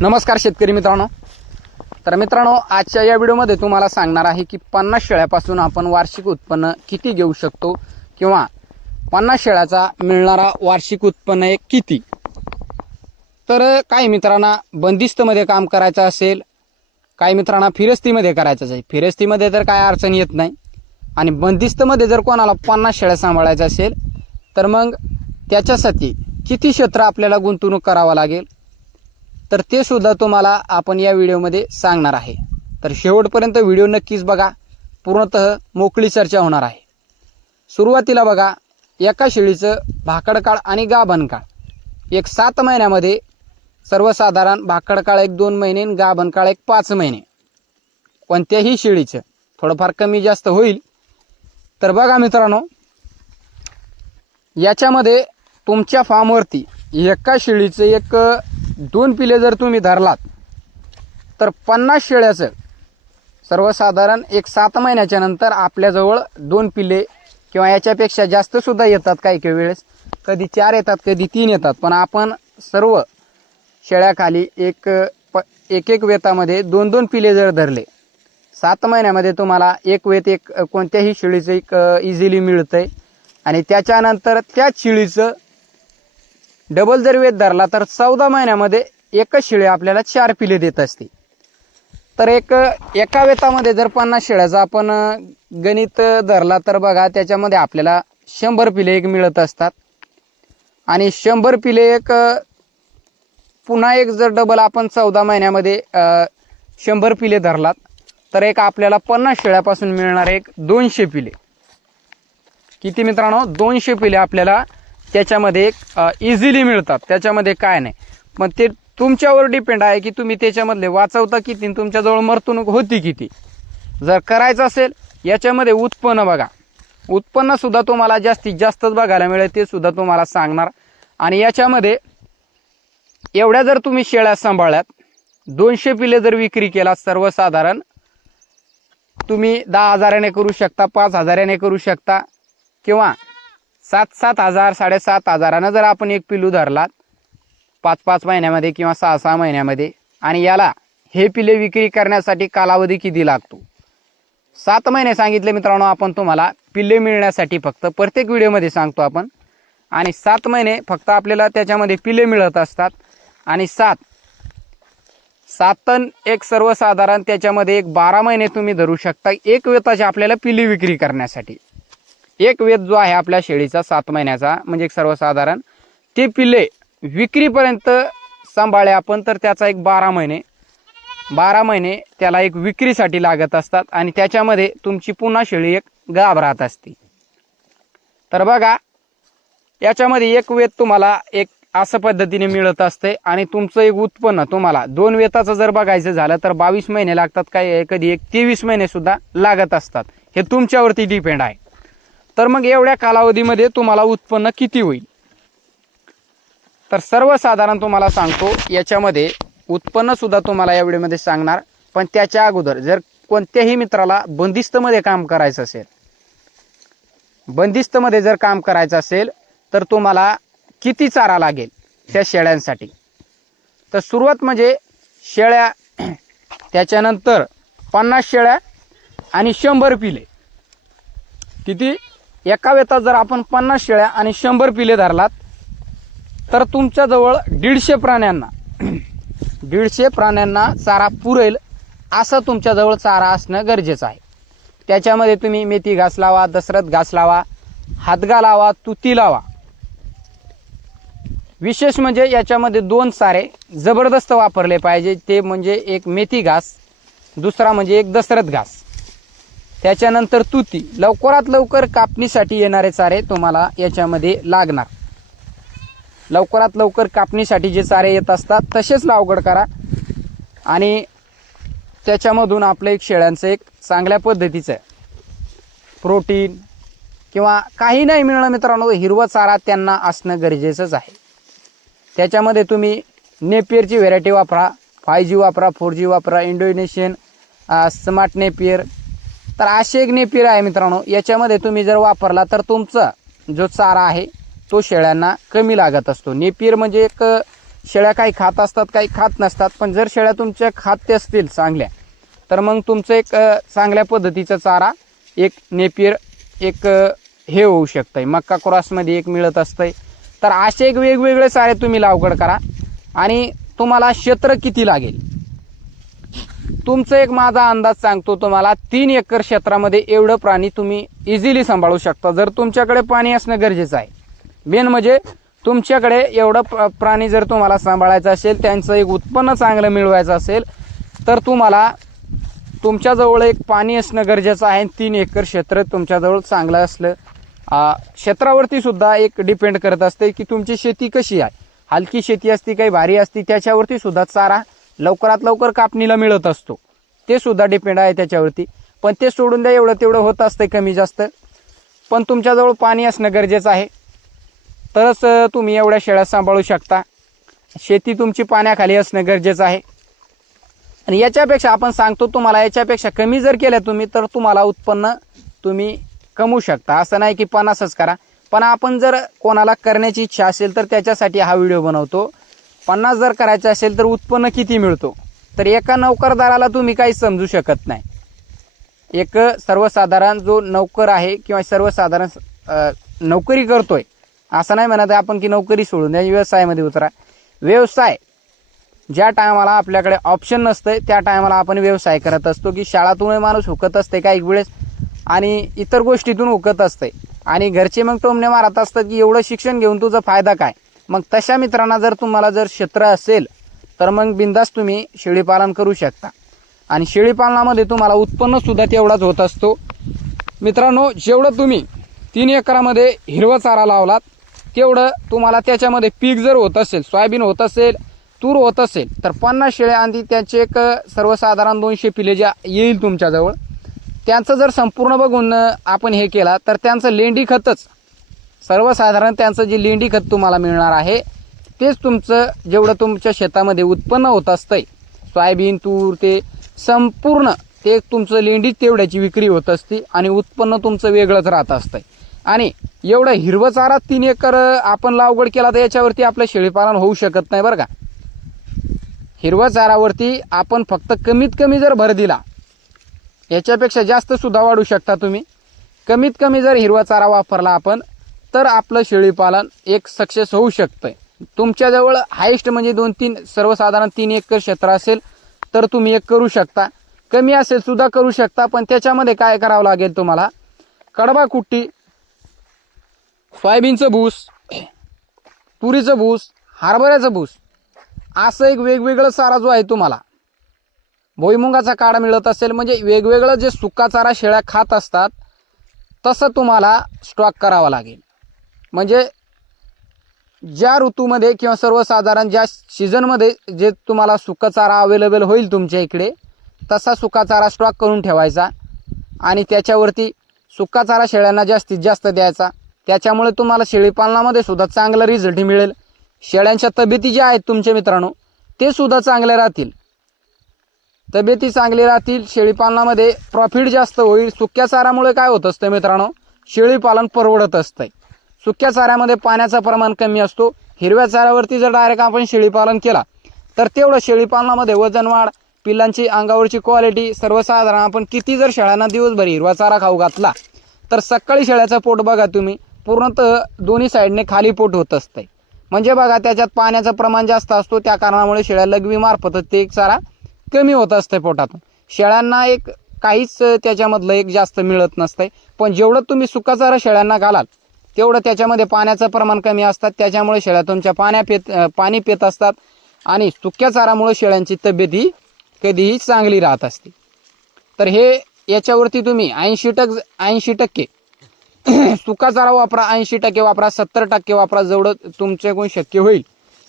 नमस्कार शेतकरी मित्रांनो। तर मित्रांनो, आजच्या या व्हिडिओमध्ये तुम्हाला सांगणार आहे की 50 शेळ्यापासून आपण वार्षिक उत्पन्न किती घेऊ शकतो किंवा 50 शेळ्याचा मिळणारा वार्षिक उत्पन्न किती। तर काही मित्रांना बंदिस्तमध्ये काम करायचं असेल, काही मित्रांना फिरस्तीमध्ये करायचं आहे। फिरस्तीमध्ये तर काय अडचण येत नाही आणि बंदिस्तमध्ये जर कोणाला 50 शेळ्या सांभाळायचं असेल तर मग त्याच्यासाठी किती क्षेत्र आपल्याला गुंतवणूक करावा लागेल तर ते सुद्धा तुम्हाला आपण या व्हिडिओमध्ये सांगणार आहे। तर शेवटपर्यंत व्हिडिओ नक्कीच बघा, पूर्णतः मोकळी चर्चा होणार आहे। सुरुवातीला बघा, एका शेळीचं भाकडकाळ आणि गाभणकाळ 7 महिन्यामध्ये सर्वसाधारण भाकडकाळ 2 महिने, गाभणकाळ 5 महिने। कोणत्याही शेळीचं थोडंफार कमी जास्त होईल। तर बघा मित्रांनो, याच्यामध्ये तुमच्या फार्मवरती एका शेळीचं 2 पिले जर तुम्ही धरलात तर 50 शेळ्याचं सर्वसाधारण 7 महिन्याच्या नंतर आपल्याजवळ 2 पिले किंवा याच्यापेक्षा जास्त सुद्धा येतात। काही वेळेस कधी 4 येतात, कधी 3 येतात। पण आपण सर्व शेळ्याखाली एक वेतामध्ये 2-2 पिले जर धरले, 7 महिन्यामध्ये तुम्हाला एक वेत कोणत्याही शेळीचं इझिली मिळतंय। आणि त्याच्यानंतर त्याच शेळीचं डबल जर वेत धरला तर 14 महिन्यामध्ये एकच शेळी आपल्याला 4 पिले देत असते। तर एका वेतामध्ये जर 50 शेळ्याचा आपण गणित धरला तर बघा, त्याच्यामध्ये आपल्याला 100 पिले मिळत असतात। आणि 100 पिले पुन्हा जर डबल आपण 14 महिन्यामध्ये 100 पिले धरलात तर आपल्याला 50 शेळ्यापासून मिळणार 200 पिले। किती मित्रांनो? 200 पिले आपल्याला त्याच्यामध्ये इझिली मिळतात। त्याच्यामध्ये काय नाही, पण ते तुमच्यावर डिपेंड आहे की तुम्ही त्याच्यामधले वाचवता किती, तुमच्याजवळ मर्तणूक होती किती। जर करायचं असेल याच्यामध्ये उत्पन्न बघा, उत्पन्न सुद्धा तुम्हाला जास्तीत जास्तच बघायला मिळेल, ते सुद्धा तुम्हाला सांगणार। आणि याच्यामध्ये एवढ्या जर तुम्ही शेळ्या सांभाळल्यात, 200 पिले जर विक्री केला, सर्वसाधारण तुम्ही 10,000ने करू शकता, 5,000ने करू शकता, किंवा 7,000 7,500 जर आपण एक पिलू धरलात 5-5 महिन्यामध्ये किंवा 6-6 महिन्यामध्ये। आणि याला हे पिले विक्री करण्यासाठी कालावधी किती लागतो? 7 महिने सांगितले मित्रांनो आपण तुम्हाला पिल्ले मिळण्यासाठी, फक्त प्रत्येक व्हिडिओमध्ये सांगतो आपण। आणि 7 महिने फक्त आपल्याला त्याच्यामध्ये पिले मिळत असतात। आणि 7 सर्वसाधारण त्याच्यामध्ये 12 महिने तुम्ही धरू शकता एक वेताची आपल्याला पिली विक्री करण्यासाठी। एक वेत जो आहे आपल्या शेळीचा 7 महिन्याचा, म्हणजे सर्वसाधारण ते पिले विक्रीपर्यंत सांभाळले आपण तर त्याचा 12 महिने त्याला विक्रीसाठी लागत असतात। आणि त्याच्यामध्ये तुमची पुन्हा शेळी गाभ राहत असते। तर बघा, याच्यामध्ये एक वेत तुम्हाला असं पद्धतीने मिळत असते। आणि तुमचं उत्पन्न तुम्हाला 2 वेताचं जर बघायचं झालं तर 22 महिने लागतात, काही कधी 23 महिने सुद्धा लागत असतात। हे तुमच्यावरती डिपेंड आहे। तर मग एवढ्या कालावधीमध्ये तुम्हाला उत्पन्न किती होईल? तर सर्वसाधारण तुम्हाला सांगतो, याच्यामध्ये उत्पन्न सुद्धा तुम्हाला या व्हिडिओमध्ये सांगणार। पण त्याच्या अगोदर जर कोणत्याही मित्राला बंदिस्तमध्ये काम करायचं असेल, बंदिस्तमध्ये जर काम करायचं असेल तर तुम्हाला किती चारा लागेल त्या शेळ्यांसाठी? तर सुरुवात म्हणजे शेळ्या, त्याच्यानंतर 50 शेळ्या आणि 100 पिले। किती? एका वेतात जर आपण 50 शेळ्या आणि 100 पिले धरलात तर तुमच्याजवळ 150 प्राण्यांना चारा पुरेल असं तुमच्याजवळ चारा असणं गरजेचं आहे। त्याच्यामध्ये तुम्ही मेथी घास लावा, दशरथ घास लावा, हातगा लावा, तुती लावा। विशेष म्हणजे याच्यामध्ये 2 चारे जबरदस्त वापरले पाहिजे, ते म्हणजे एक मेथी घास, दुसरा म्हणजे एक दशरथ घास, त्याच्यानंतर तुती। लवकरात लवकर कापणीसाठी येणारे चारे तुम्हाला याच्यामध्ये लागणार। लवकरात लवकर कापणीसाठी जे चारे येत असतात तसेच लागवड करा। आणि त्याच्यामधून आपलं शेळ्यांचं चांगल्या पद्धतीचं प्रोटीन किंवा काही नाही मिळणं मित्रांनो, हिरवा चारा त्यांना असणं गरजेचंच आहे। त्याच्यामध्ये तुम्ही नेपियरची व्हेरायटी वापरा, 5G वापरा, 4G वापरा, इंडोनेशियन स्मार्ट नेपियर। तर असे एक नेपियर आहे मित्रांनो, याच्यामध्ये तुम्ही जर वापरला तर तुमचा जो चारा आहे तो शेळ्यांना कमी लागत असतो। नेपियर म्हणजे शेळ्या काही खात असतात, काही खात नसतात. पण जर शेळ्या तुमच्या खाते असतील चांगल्या, तर मग तुमचं एक चांगल्या पद्धतीचा चारा, एक नेपियर, एक हे होऊ शकतंय, मक्का क्रॉसमध्ये एक मिळत असतंय. तर असे एक वेगवेगळे चारे तुम्ही लागवड करा. आणि तुम्हाला क्षेत्र किती लागेल, तुमचं एक माझा अंदाज सांगतो तुम्हाला, 3 एकर क्षेत्रामध्ये एवढं प्राणी तुम्ही इझिली सांभाळू शकता. जर तुमच्याकडे पाणी असणं गरजेचं आहे. मेन म्हणजे तुमच्याकडे एवढं प्राणी जर तुम्हाला सांभाळायचं असेल, त्यांचं एक उत्पन्न चांगलं मिळवायचं असेल, तर तुम्हाला तुमच्याजवळ एक पाणी असणं गरजेचं आहे. 3 एकर क्षेत्र तुमच्याजवळ चांगलं असलं. क्षेत्रावरती सुद्धा एक डिपेंड करत असते की तुमची शेती कशी आहे. हलकी शेती असती, काही भारी असती, त्याच्यावरती सुद्धा चारा लवकरात लवकर कापणीला मिळत असतो. ते सुद्धा डिपेंड आहे त्याच्यावरती. पण ते सोडून द्या, एवढं तेवढं होत असतं कमी जास्त. पण तुमच्याजवळ पाणी असणं गरजेचं आहे, तरच तुम्ही एवढ्या शेळ्या सांभाळू शकता. शेती तुमची पाण्याखाली असणं गरजेचं आहे. आणि याच्यापेक्षा आपण सांगतो तुम्हाला, याच्यापेक्षा कमी जर केलं तुम्ही, तर तुम्हाला उत्पन्न तुम्ही कमवू शकता. असं नाही की 50च करा. पण आपण जर कोणाला करण्याची इच्छा असेल तर त्याच्यासाठी हा व्हिडिओ बनवतो. 50 जर करायचं असेल तर उत्पन्न किती मिळतो, तर एका नोकरदाराला तुम्ही काही समजू शकत नाही. एक सर्वसाधारण जो नोकर आहे किंवा सर्वसाधारण नोकरी करतोय, असं नाही म्हणत आहे आपण की नोकरी सोडून द्या, व्यवसायामध्ये उतरा. व्यवसाय ज्या टायमाला आपल्याकडे ऑप्शन नसतं त्या टायमाला आपण व्यवसाय करत असतो. की शाळातून माणूस हुकत असते काही वेळेस, आणि इतर गोष्टीतून हुकत असते, आणि घरचे मग टोमणे मारत असतात की एवढं शिक्षण घेऊन तुझा फायदा काय. मग तशा मित्रांना जर तुम्हाला जर क्षेत्र असेल तर मग बिंदास तुम्ही शेळीपालन करू शकता. आणि शेळीपालनामध्ये तुम्हाला उत्पन्न सुद्धा तेवढाच होत असतो. मित्रांनो, जेवढं तुम्ही 3 एकरामध्ये हिरवा चारा लावलात तेवढं तुम्हाला त्याच्यामध्ये पीक जर होत असेल, सोयाबीन होत असेल, तूर होत असेल, तर 50 शेळ्या आणि त्यांचे एक सर्वसाधारण 200 पिले ज्या येईल तुमच्याजवळ, त्यांचं जर संपूर्ण बघून आपण हे केला तर त्यांचं लेंडी खतच, सर्वसाधारण त्यांचं जे लेंडी खत तुम्हाला मिळणार आहे तेच तुमचं जेवढं तुमच्या शेतामध्ये उत्पन्न होत असतंय, सोयाबीन, तूर, ते संपूर्ण ते तुमचं लेंडी तेवढ्याची विक्री होत असते आणि उत्पन्न तुमचं वेगळंच राहत असतंय. आणि एवढं हिरवं चारा 3 एकर आपण लागवड केला तर याच्यावरती आपलं शेळीपालन होऊ शकत नाही बरं का. हिरवा चारावरती आपण फक्त कमीत कमी जर भर दिला, याच्यापेक्षा जास्त सुद्धा वाढू शकता तुम्ही. कमीत कमी जर हिरवा चारा वापरला आपण, तर आपलं शेळीपालन एक सक्सेस होऊ शकतंय. तुमच्याजवळ हायेस्ट म्हणजे 2-3 सर्वसाधारण 3 एकर क्षेत्र असेल तर तुम्ही एक करू शकता. कमी असेल सुद्धा करू शकता. पण त्याच्यामध्ये काय करावं लागेल तुम्हाला, कडबा कुट्टी, सोयाबीनचं भूस, तुरीचं भूस, हरभऱ्याचं भूस, असं एक वेगवेगळं चारा जो आहे तुम्हाला, भुईमुगाचा काढा मिळत असेल, म्हणजे वेगवेगळं जे सुका चारा शेळ्या खात असतात तसं तुम्हाला स्टॉक करावा लागेल. म्हणजे ज्या ऋतूमध्ये किंवा सर्वसाधारण ज्या सीझनमध्ये जे तुम्हाला सुका चारा अवेलेबल होईल तुमच्या इकडे, तसा सुका चारा स्टॉक करून ठेवायचा आणि त्याच्यावरती सुका चारा शेळ्यांना जास्तीत जास्त द्यायचा. त्याच्यामुळे तुम्हाला शेळीपालनामध्ये सुद्धा चांगला रिझल्ट मिळेल. शेळ्यांच्या तब्येती ज्या आहेत तुमच्या मित्रांनो, ते सुद्धा चांगले राहतील. तब्येती चांगली राहतील, शेळीपालनामध्ये प्रॉफिट जास्त होईल. सुक्या चाऱ्यामुळे काय होत असतं मित्रांनो, शेळीपालन परवडत असतंय. सुक्या चाऱ्यामध्ये पाण्याचं प्रमाण कमी असतो. हिरव्या चाऱ्यावरती जर डायरेक्ट आपण शेळीपालन केला तर तेवढं शेळीपालनामध्ये वजन वाढ, पिल्लांची अंगावरची क्वालिटी, सर्वसाधारण आपण किती जर शेळ्यांना दिवसभर हिरवा चारा खाऊ घातला तर सकाळी शेळ्याचं पोट बघा तुम्ही, पूर्णतः दोन्ही साईडने खाली पोट होत असतंय. म्हणजे बघा त्याच्यात पाण्याचं प्रमाण जास्त असतो, त्या कारणामुळे शेळ्या लघवी मार्फत ते एक चारा कमी होत असतंय पोटातून. शेळ्यांना एक काहीच त्याच्यामधलं एक जास्त मिळत नसतंय. पण जेवढं तुम्ही सुका चारा शेळ्यांना घालाल तेवढं त्याच्यामध्ये पाण्याचं प्रमाण कमी असतात, त्याच्यामुळे शेळ्या तुमच्या पाणी पित असतात आणि सुक्या चारामुळे शेळ्यांची तब्येत ही कधीही चांगली राहत असते. तर हे याच्यावरती तुम्ही 80% सुका चारा वापरा, 80% वापरा, 70% वापरा, जेवढं तुमच्याकडून शक्य होईल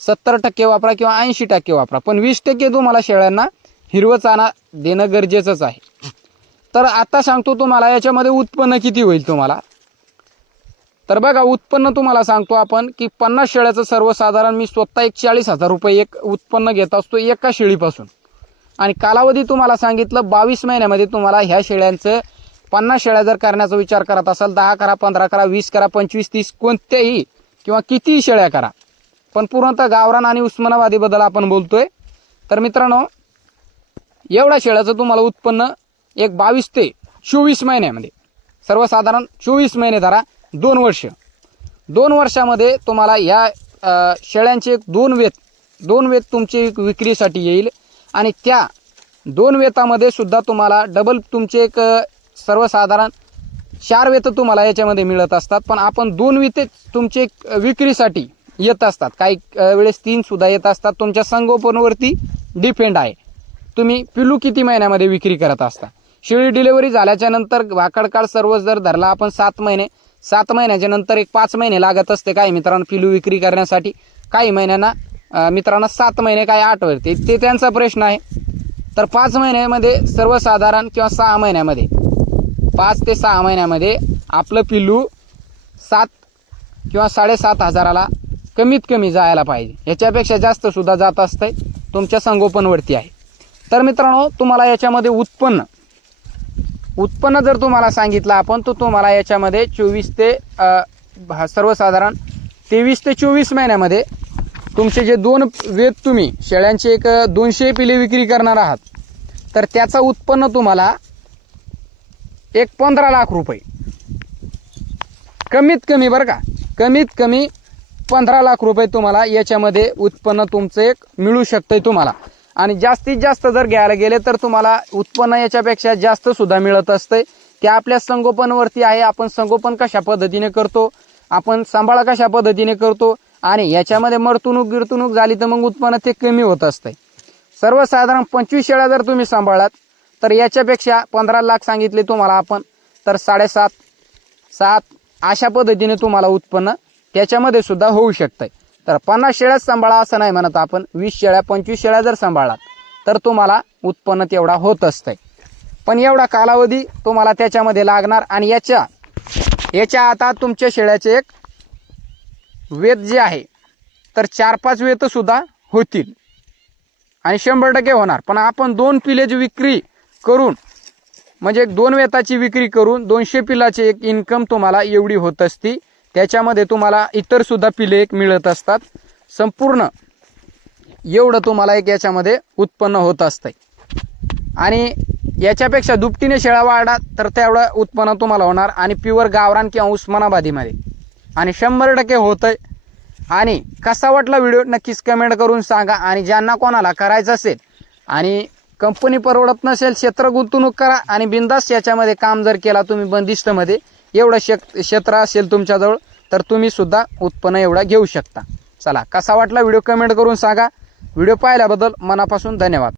70% वापरा किंवा 80% वापरा. पण 20% तुम्हाला शेळ्यांना हिरवं चारा देणं गरजेचंच आहे. तर आता सांगतो तुम्हाला याच्यामध्ये उत्पन्न किती होईल तुम्हाला. तर बघा, उत्पन्न तुम्हाला सांगतो आपण की 50 शेळ्याचं सर्वसाधारण मी स्वतः एक 40,000 रुपये एक उत्पन्न घेत असतो एका शेळीपासून. आणि कालावधी तुम्हाला सांगितलं 22 महिन्यामध्ये तुम्हाला ह्या शेळ्यांचं 50 शेळ्या जर करण्याचा विचार करत असाल, 10 करा, 15 करा, 20 करा, 25, 30 कोणत्याही किंवा कितीही शेळ्या करा, पण पूर्णतः गावरान आणि उस्मानाबादी बद्दल आपण बोलतोय. तर मित्रांनो, एवढ्या शेळ्याचं तुम्हाला उत्पन्न एक 22 ते 24 महिन्यामध्ये, सर्वसाधारण 24 महिने धरा, 2 वर्ष, 2 वर्षामध्ये तुम्हाला या शेळ्यांचे एक 2 वेत तुमची विक्रीसाठी येईल. आणि त्या 2 वेतामध्ये सुद्धा तुम्हाला डबल तुमचे एक सर्वसाधारण 4 वेत तुम्हाला याच्यामध्ये मिळत असतात. पण आपण 2 वेते तुमचे विक्रीसाठी येत असतात, काही वेळेस 3 सुद्धा येत असतात. तुमच्या संगोपनावरती डिपेंड आहे, तुम्ही पिलू किती महिन्यामध्ये विक्री करत असता. शेळी डिलिव्हरी झाल्याच्या नंतर भाकडकाळ सर्व जर धरला आपण 7 महिने, 7 महिन्याच्या नंतर एक 5 महिने लागत असते काही मित्रांनो पिलू विक्री करण्यासाठी. काही महिन्यांना मित्रांनो 7 महिने, काही 8 वर्षे, ते त्यांचा प्रश्न आहे. तर 5 महिन्यामध्ये सर्वसाधारण किंवा 6 महिन्यामध्ये, 5 ते 6 महिन्यामध्ये आपलं पिल्लू 7 किंवा 7.5 हजाराला कमीत कमी जायला पाहिजे. याच्यापेक्षा जास्त सुद्धा जात असते, तुमच्या संगोपनवरती आहे. तर मित्रांनो, तुम्हाला याच्यामध्ये उत्पन्न जर तुम्हाला सांगितलं आपण, तर तुम्हाला याच्यामध्ये 24 ते सर्वसाधारण 23 ते 24 महिन्यामध्ये तुमचे जे 2 वेत तुम्ही शेळ्यांचे एक 200 पिले विक्री करणार आहात, तर त्याचं उत्पन्न तुम्हाला एक 15 लाख रुपये कमीत कमी, बरं का, कमीत कमी 15 लाख रुपये तुम्हाला याच्यामध्ये उत्पन्न तुमचं एक मिळू शकतंय तुम्हाला. आणि जास्तीत जास्त जर घ्यायला गेले तर तुम्हाला उत्पन्न याच्यापेक्षा जास्त सुद्धा मिळत असतंय. ते आपल्या संगोपनावरती आहे, आपण संगोपन कशा पद्धतीने करतो, आपण सांभाळ कशा पद्धतीने करतो, आणि याच्यामध्ये मरतुणूक झाली तर मग उत्पन्न ते कमी होत असतंय. सर्वसाधारण 25 शेळ्या जर तुम्ही सांभाळलात तर याच्यापेक्षा 15 लाख सांगितले तुम्हाला आपण, तर 7.5, 7 अशा पद्धतीने तुम्हाला उत्पन्न त्याच्यामध्ये सुद्धा होऊ शकतंय. तर 50 शेळ्याच सांभाळा असं नाही म्हणत आपण, 20 शेळ्या 25 शेळ्या जर सांभाळलात तर तुम्हाला उत्पन्न तेवढा होत असतंय. पण एवढा कालावधी तुम्हाला त्याच्यामध्ये लागणार. आणि याच्या आता तुमच्या शेळ्याचे एक वेत जे आहे तर 4-5 वेत सुद्धा होतील आणि 100% होणार. पण आपण 2 पिलेची विक्री करून, म्हणजे 2 वेताची विक्री करून 200 पिलाची एक इन्कम तुम्हाला एवढी होत असती. त्याच्यामध्ये तुम्हाला इतर सुद्धा पिले एक मिळत असतात. संपूर्ण एवढं तुम्हाला एक याच्यामध्ये उत्पन्न होत असतंय. आणि याच्यापेक्षा दुपटीने शेळ्या वाढला तर तेवढं उत्पन्न तुम्हाला होणार. आणि प्युअर गावरान किंवा उस्मानाबादीमध्ये आणि 100% होतंय. आणि कसा वाटला व्हिडिओ नक्कीच कमेंट करून सांगा. आणि ज्यांना कोणाला करायचं असेल आणि कंपनी परवडत नसेल, क्षेत्र गुंतवणूक करा आणि बिंदास याच्यामध्ये काम जर केला तुम्ही बंदिस्तमध्ये, एवढं क्षेत्र असेल तुमच्याजवळ तर तुम्ही सुद्धा उत्पन्न एवढा घेऊ शकता. चला, कसा वाटला व्हिडिओ कमेंट करून सांगा. व्हिडिओ पाहिल्याबद्दल मनापासून धन्यवाद.